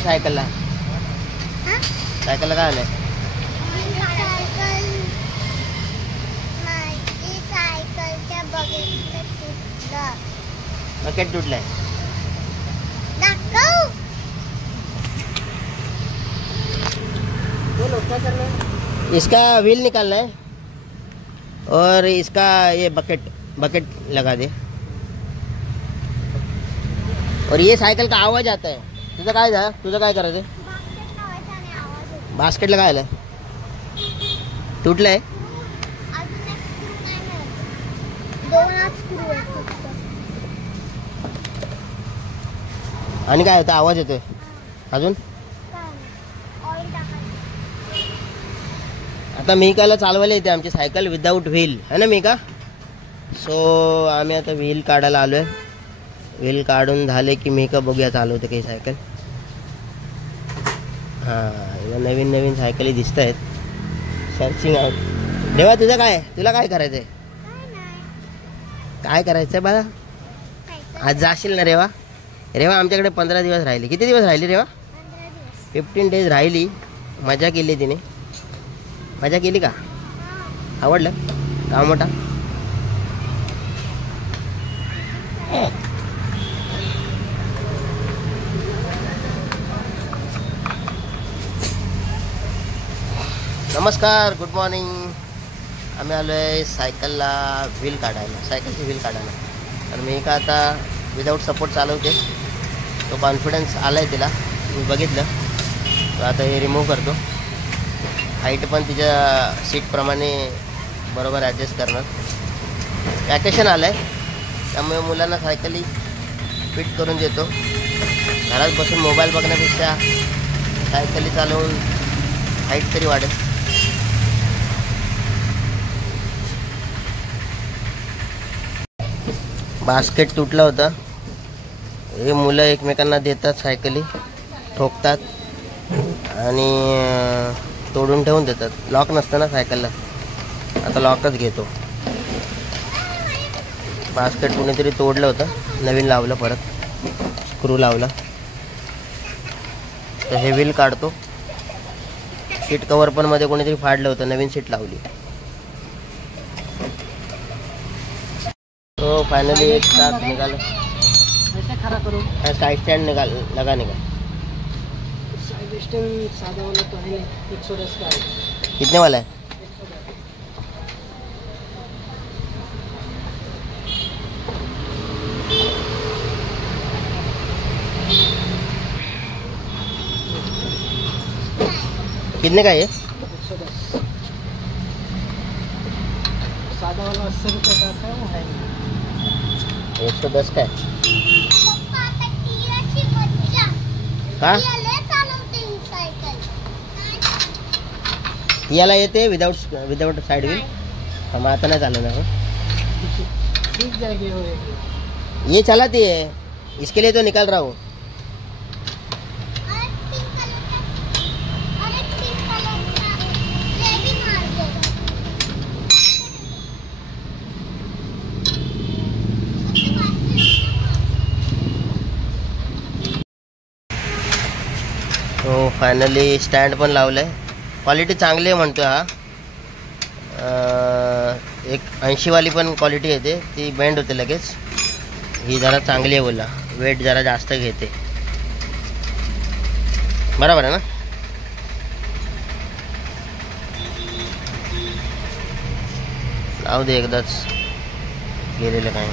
सायकलला सायकलला काय आलंय? बकेट तुटलाय. इसका व्हील निकालना है और इसका ये बकेट लगा दे. और ये सायकल का आवाज आता है. तुझं काय झालं? तुझं काय करायचं? बास्केट लगायला तुटलंय. आणि काय होतं? आवाज येतोय अजून. आता मिकाला चालवायला येते आमची सायकल विदाऊट व्हील है ना मिका. सो आम्ही आता व्हील काढायला आलोय. व्हील काढून झाले की मिका बघूया चालवते काही सायकल. हां नवीन नवीन सायकली दिसत आहेत. Searching out. देवा तुझं काय? तुला काय करायचंय? काय करायचंय बाळा? आज जाशील ना रेवा? रेवा आमच्याकडे 15 दिवस राहिली. किती दिवस राहिली रेवा? 15 days राहिली. मजा केली तिने. मजा केली का? आवडलं का मोठा? नमस्कार, गुड मॉर्निंग. आम्ही आलो आहे सायकलला व्हील काढायला, सायकलची व्हील काढायला. तर मी का आता विदाऊट सपोर्ट चालवते. तो कॉन्फिडन्स आला आहे तिला, मी बघितलं. तर आता हे रिमूव्ह करतो. हाईट पण तिच्या सीटप्रमाणे बरोबर ॲडजस्ट करणार. वॅकेशन आलं आहे त्यामुळे मुलांना सायकली फिट करून देतो. घरात बसून मोबाईल बघण्यापेक्षा सायकली चालवून हाईट तरी वाढेल. बास्केट तुटलं होतं. हे मुलं एकमेकांना देतात सायकली, ठोकतात आणि तोडून ठेवून देतात. लॉक नसतं ना सायकलला. आता लॉकच घेतो. बास्केट कुणीतरी तोडलं होतं, नवीन लावलं, परत स्क्रू लावला. तर हे व्हील काढतो. सीट कवर पण मध्ये कोणीतरी फाडलं होतं, नवीन सीट लावली. तो फाइनली एक साथ निकालो. ऐसे खड़ा करो. साइड स्टैंड लगाने का. साइड स्टैंड सादा वाला तो है नहीं, 110 का है. कितने वाला है? 110. कितने का है? 110. सादा वाला 80 रुपये का आता है, वो है 110 का है का? याला येते विदाउट साइड व्हील. हम आता नहीं चालवणार. सीख जाएगी वो. ये चलाती है, इसके लिए तो निकाल रहा हूँ. तो फायनली स्टँड पण लावलं आहे. क्वालिटी चांगली आहे म्हणतो हा. एक 80 वाली पण क्वालिटी येते, ती बेंड होते लगेच. ही जरा चांगली आहे बोला. वेट जरा जास्त घेते. बरोबर आहे ना? लावू दे एकदाच, गेलेलं काय.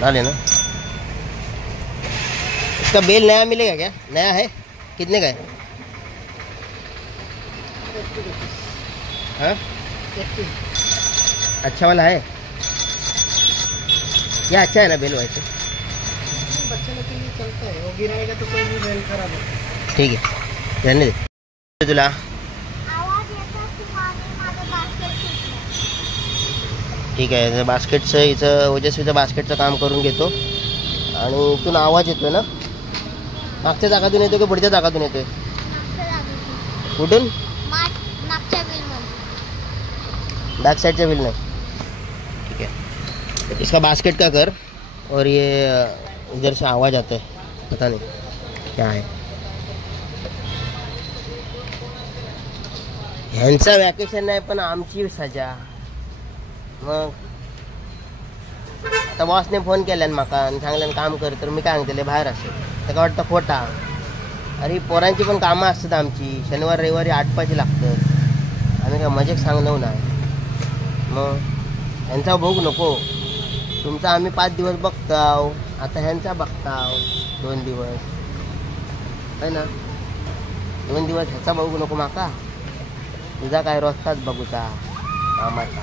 डाले ना. इसका बेल नया मिलेगा क्या? नया है? कितने का है? हाँ अच्छा वाला है. ये अच्छा है ना बेल वैसे? बच्चे लोग के लिए चलता है. वो गिराएगा तो कोई भी बेल खराब होगा. ठीक है, रहने दे. तुला ठीक आहे. बास्केटचं हिचं ओजस्वीचं बास्केटचं काम करून घेतो. आणि इथून आवाज येतोय ना. मागच्या जागातून येतो की पुढच्या जागातून येतोय? कुठून? बैक साइड से व्हील नहीं, ठीक है। इसका बास्केट का कर, और ये इधर से आवाज़ आता है, पता नहीं क्या है। ह्यांचा वॅकेशन नाही पण आमची सजा। मग आता बॉसने फोन केल्यान माका आणि सांगल्यान काम कर, तर मी काय सांगतले बाहेर असेल, त्याला वाटतं खोटा। अरे पोरांची पण कामं असतात आमची, शनिवार रविवारी 8-5 लागतात, आम्ही काय मजेक सांगलो नाही। मग ह्यांचा भोग नको, तुमचा आम्ही 5 दिवस बघताव, आता ह्यांचा बघताव 2 दिवस, है ना। 2 दिवस ह्याचा बघू नको माका, तुझा काय रोजचाच बघूचा कामाचा।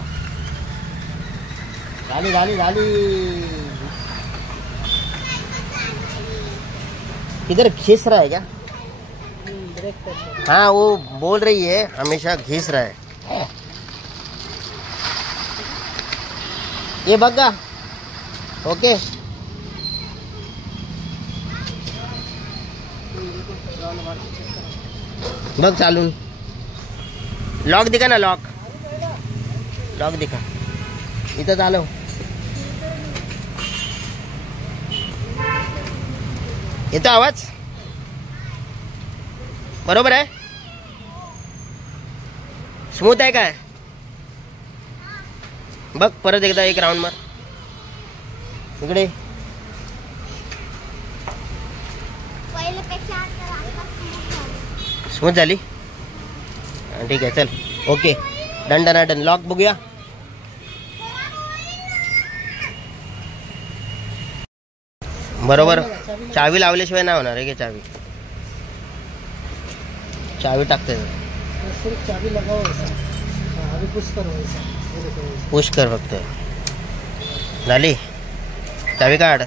झाली झाली झाली। इधर घिस रहा है क्या? ब्रेक कर। हाँ वो बोल रही है हमेशा घिस रहा है। ये बघा, ओके। बघ चालून, लॉक दिखा ना, लॉक दिखा, इथं चालव। येतो आवाज बरोबर आहे? स्मूथ आहे काय? बघ परत एकदा एक राऊंड मार इकडे। स्मूथ झाली, ठीक आहे, चल okay, done done done. Lock बघूया। बरोबर, चावी लावल्याशिवाय नाही होणार आहे की? चावी टाकते, सिर्फ चाबी लगाओ ऐसा, अभी पुश करो ऐसा, पुश कर फक्त। झाली, चावी काढ,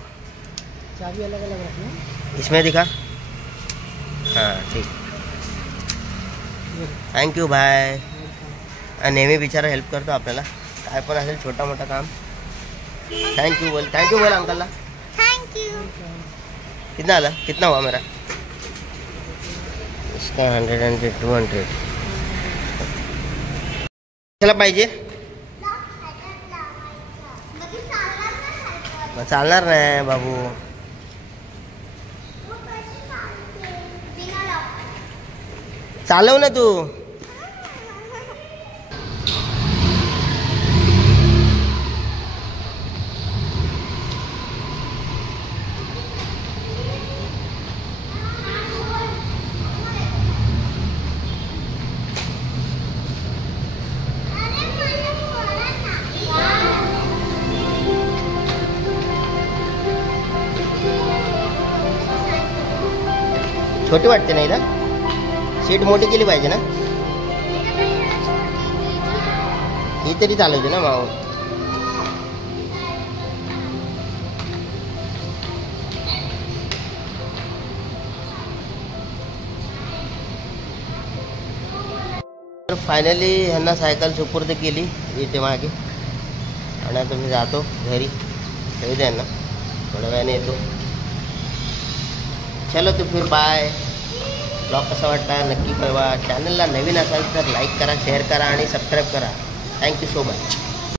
चाबी अलग अलग रखना। इसमें दिखा, हाँ ठीक, थँक्यू बाय। नेहमी बिचारा हेल्प करतो आपल्याला, काय पण असेल छोटा मोठा काम। थँक्यू बोल अंकलला। कितना आला? कितना हुआ मेरा? इसका 100 and 200 चला पाहिजे, मग चालणार नाही बाबू। चालव ना तू। छोटी वाटते नाही ना, सीट मोठी केली पाहिजे ना, ही तरी चालवते ना माऊ। तर फायनली ह्यांना सायकल सुपूर्द केली इथे मागे, आणि आता मी जातो घरी, ठेवू द्या ना, थोड्या वेळाने येतो। चलो तो फिर बाय। ब्लॉग कसा वाटता नक्की कळवा। चॅनलला नवीन असाल तर लाईक करा, शेअर करा आणि सबस्क्राईब करा। Thank you so much.